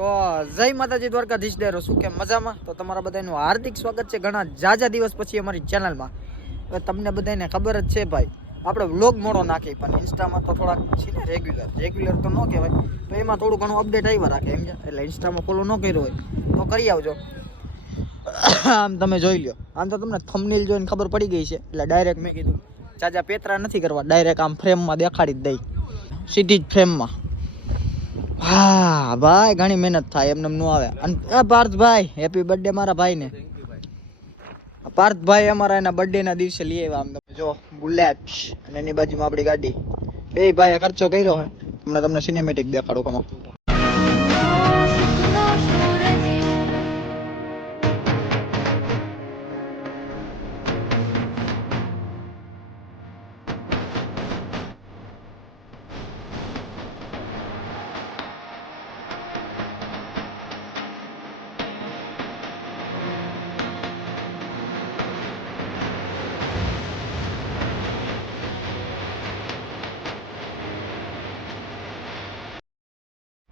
તો જય માતાજી દ્વારકાધીશ ડેરો શું કેમ મજામાં? તો તમારા બધાનું હાર્દિક સ્વાગત છે ઘણા જાજા દિવસ પછી અમારી ચેનલમાં. હવે તમને બધાને ખબર જ છે ભાઈ, આપણે વ્લોગ મોડો નાખી પણ ઇન્સ્ટામાં તો થોડાક છે ને રેગ્યુલર તો ન કહેવાય, તો એમાં થોડું ઘણું અપડેટ આવ્યા રાખે એમ છે. એટલે ઇન્સ્ટામાં ફોલો ન કર્યો હોય તો કરી આવજો. આમ તમે જોઈ લો, આમ તો તમને થંબનેલ જોઈને ખબર પડી ગઈ છે, એટલે ડાયરેક્ટ મેં કીધું ચાચા પેતરા નથી કરવા, ડાયરેક્ટ આમ ફ્રેમમાં દેખાડી જ દઈ, સીધી જ ફ્રેમમાં. હા ભાઈ, ઘણી મહેનત થાય, એમને ન આવે. અને પાર્થભાઈ હેપી બર્થડે મારા ભાઈને. પાર્થભાઈ અમારા એના બર્થડે ના દિવસે લઈ આવ્યા. આમ તમે જો બુલેટ અને એની બાજુમાં આપણી ગાડી, બે ભાઈએ ખર્ચો કર્યો હોય. તમને સિનેમેટિક દેખાડો કમો.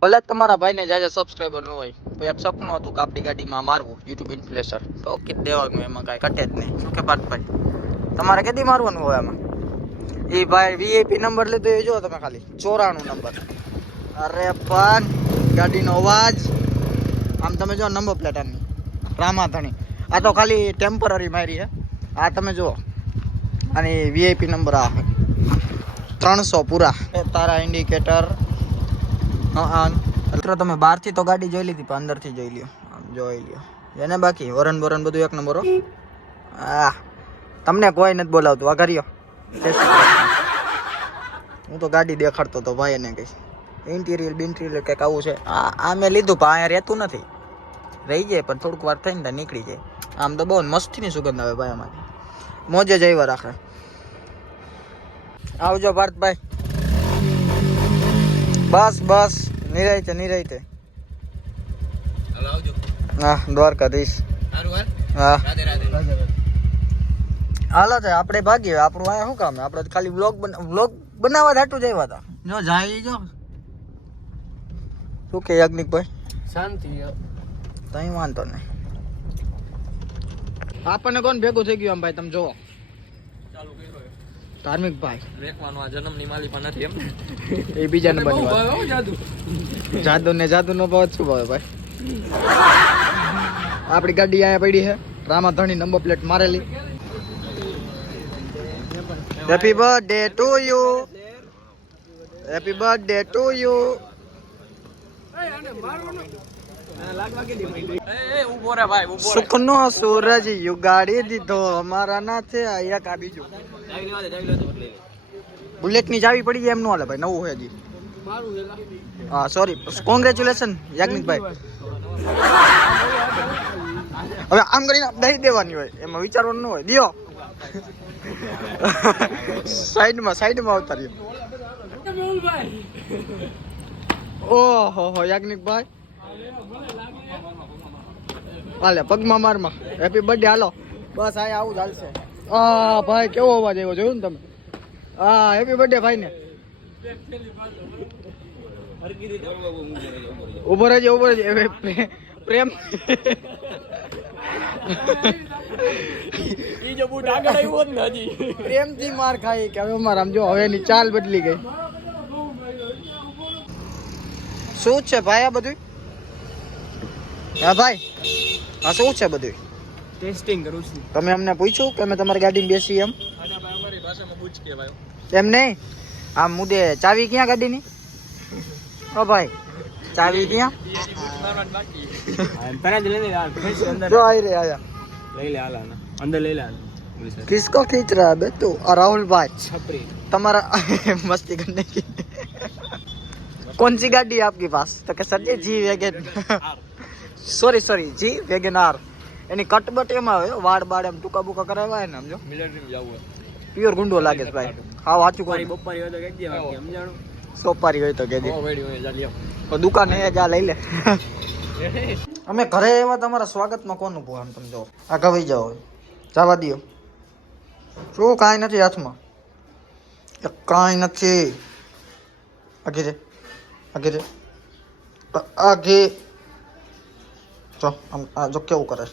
ભલે તમારા ભાઈને જાજા સબસ્ક્રાઈબર ન હોય તો એક સપનું હતું કે આપણી ગાડીમાં મારવું યુટ્યુબ ઇન્ફ્લુએન્સર, તો કીધું દેવાનું, એમાં કાંઈ ઘટે જ નહીં. શું કે પાર્થભાઈ, તમારે કેદી મારવાનું હોય આમાં? એ ભાઈ વીઆઈપી નંબર લીધો એ જો તમે, ખાલી 94 નંબર. અરે પણ ગાડીનો અવાજ આમ તમે જો, નંબર પ્લેટ આની રામાધણી. આ તો ખાલી ટેમ્પરરી મારી છે. આ તમે જુઓ, આની વીઆઈપી નંબર આ 300 પૂરા. તારા ઇન્ડિકેટર. હા, મિત્રો તમે બહારથી તો ગાડી જોઈ લીધી, પણ અંદરથી જોઈ લ્યો. આમ જોઈ લ્યો એને, બાકી વરણ બધું એક નંબર. તમને કોઈ નથી બોલાવતું, આ કર્યો. હું તો ગાડી દેખાડતો હતો ભાઈ, એને કહીશ ઇન્ટિરિયર કંઈક આવું છે. આ મેં લીધું પણ અહીંયા રહેતું નથી, રહી જાય પણ થોડુંક વાર થઈને ત્યાં નીકળી જાય. આમ તો બહુ મસ્તીની સુગંધ આવે ભાઈ આમાંથી, મોજે જ આવ્યા રાખે. આવજો પાર્થભાઈ. બસ નિરાયતે. હા, દ્વારકાધીશ. હા, હાલો છે આપણે ભાગીએ. આપણું આ શું કામ? આપણે ખાલી વ્લોગ બનાવવા હાટું જ આવ્યા હતા. જો જાય જો શું કે યાજ્ઞિકભાઈ, શાંતિ તઈ વાંધો નહીં. આપણને કોણ ભેગું થઈ ગયું આમ ભાઈ, તમે જોવો. ધાર્મિક ભાઈ રેખવાનો આ જન્મની માલી પણ નથી એમ ને, એ બીજા નંબરની વાત. જાદુ નો ભાવ શું ભાવે ભાઈ? આપણી ગાડી અહીંયા પડી છે, રામાધણી નંબર પ્લેટ મારેલી. Happy birthday to you, happy birthday to you. સુખનો સૂરજ યુગાડી દીધો અમારા નાથે. એક આ બીજું બુલેટ ની ચાવી પડી જાય એમ નો હાલે ભાઈ, નવું છે હજી. હા સોરી, કોંગ્રેચ્યુલેશન યાજ્ઞિકભાઈ. હવે આમ કરીને દઈ દેવાની હોય, એમાં વિચારવાનું ન હોય. દિયો સાઈડમાં આવતા રહ્યો. ઓહો યાજ્ઞિકભાઈ, હાલે પગમાં મારમાં. Happy birthday. હાલો બસ આ આવું જ હાલશે. હા ભાઈ, કેવો અવાજ આવ્યો જોયું ને તમે? હા, હેપી બર્થડે ભાઈ ને. ઉભો રહેજો પ્રેમ. પ્રેમથી માર ખાઈ કે હવે મારા આમ જો, હવે એની ચાલ બદલી ગઈ. શું છે ભાઈ આ બધું? હા ભાઈ, આ શું છે બધું? ટેસ્ટિંગ કરું છું. તમે અમને પૂછ્યું કે અમે તમારી ગાડીમાં બેસી એમ? અમારી ભાષામાં પૂછ કે ભાઈ એમ નહીં. આમ મુદ્દે ચાવી ક્યાં ગાડીની? ઓ ભાઈ ચાવી ક્યાં? જો આઈ રે આયા, લઈ લે આલા અંદર, લઈ લે. किसको खींच रहा है बे तू? राहुल भाई छपरी तुम्हारा मस्ती करने की। कौन सी गाड़ी है आपके पास? तो क्या sir ji Wagon sorry ji Wagon R એની કટબટ એમાં આવે, વાળ બાળ એમ ટૂંકા બુકા કરાવ્યા ને. સમજો મિલિટરી માં જવું પ્યોર ગુંડો લાગે છે ભાઈ. હા વાચું કોઈ બપોરી હોય તો કહી દે, સમજાણું સોપારી હોય તો કહી દે. તો દુકાને જા લઈ લે. અમે ઘરે એવા તમારા સ્વાગતમાં કોનું પોહામ તમે જો. આ કવાઈ જાઓ, જવા દો. શું કાંઈ નથી હાથમાં? કાંઈ નથી. આગે રે આગે જો આમ આ જો કેવું કરે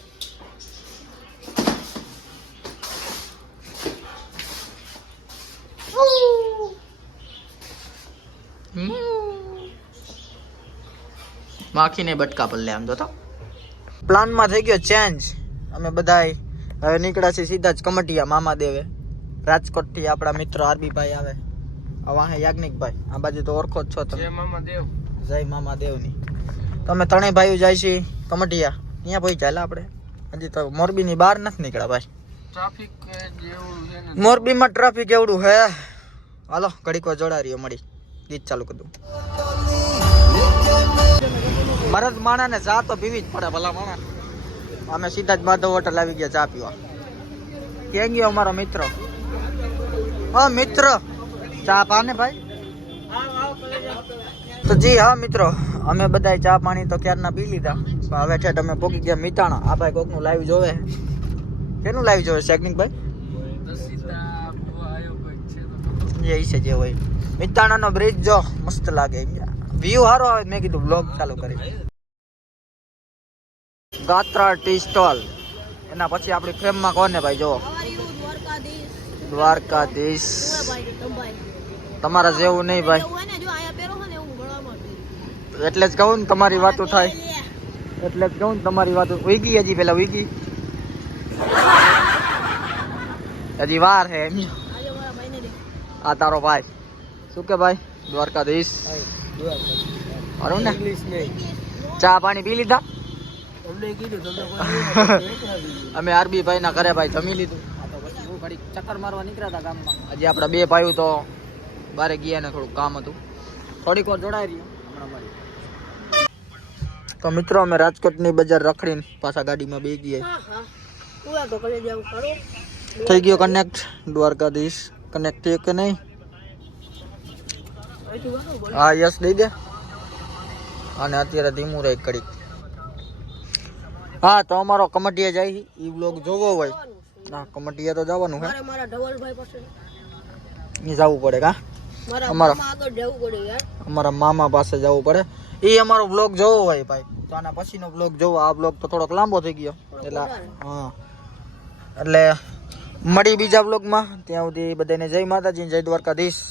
માખીને બટકા પર લે આમ જો તો પ્લાનમાં થઈ ગયો ચેન્જ અમે બધાય હવે નીકળ્યા છે સીધા જ કમટિયા મામા દેવે રાજકોટ થી આપણા મિત્ર આરબી ભાઈ આવે વાહે યાજ્ઞિકભાઈ આ બાજુ તો ઓળખો જ છો તમે જય મામા દેવ ની તમે ત્રણેય ભાઈઓ જાય છે કમટિયા અહીંયા પહોંચ્યા એટલે આપણે હજી તો મોરબી ની બહાર નથી નીકળ્યા ભાઈ ટ્રાફિક જેવું છે ને મોરબીમાં ટ્રાફિક એવડું હે હાલો ઘડીક વાર જોડા રહ્યો મળી ગીત ચાલુ કરી દઉં મરદ માણા ને ચા તો પીવી જ પડે ભલા માણા અમે સીધા જ માધવ હોટલ આવી ગયા ચા પીવા ક્યાં ગયો અમારો મિત્ર હા મિત્ર ચા પાને ભાઈ તો જી હા મિત્રો અમે બધા ચા પાણી તો ક્યારના પી લીધા હવે ઠેઠ અમે પોગી ગયા મિતાણા આ ભાઈ કોકનું લાઈવ જોવે કેનું લાઈવ જોવે શેકનિક ભાઈ એ છે જે હોય મિતાણાનો બ્રિજ જો મસ્ત લાગે વ્યૂ સારો આવે મેં કીધું બ્લોગ ચાલુ કરી ગાત્રા ટી સ્ટોલ એના પછી આપણી ફેમમાં કોને ભાઈ જો દ્વારકાધીશ તમારા જેવું નહીં ભાઈ એટલે જ કહું ને તમારી વાતો થાય એટલે જ કહું ને તમારી વાતો ઉગી હજી પેલા ઉગી હજી વાર હે એમ આ તારો ભાઈ શું કે ભાઈ દ્વારકાધીશ અરે ને ચા પાણી પી લીધા અમે આરબી ભાઈ ના ઘરે ભાઈ જમી લીધું ચક્કર મારવા નીકળ્યા હતા ગામમાં હજી આપડા બે ભાઈઓ તો બારે ગયા ને થોડું કામ હતું થોડીક વાર જોડાઈ રહ્યું તો મિત્રો અમે રાજકોટ ની બજાર રખડીને પાછા ગાડીમાં બે ગયા થઈ ગયો કનેક્ટ દ્વારકાધીશ કનેક્ટ થયો કે નહીં હા યસ દઈ દે અને અત્યારે ધીમું રહે કડીક હા તો અમારો કમટિયા જાય એ બ્લોગ જોવો હોય ના કમટિયા તો જવાનું હે જવું પડે કા અમારા મામા પાસે જવું પડે એ અમારો બ્લોગ જોવો હોય ભાઈ તો આના પછીનો બ્લોગ જોવો આ બ્લોગ તો થોડોક લાંબો થઈ ગયો એટલે હા એટલે મળી બીજા બ્લોગમાં ત્યાં સુધી બધાને જય માતાજી જય દ્વારકાધીશ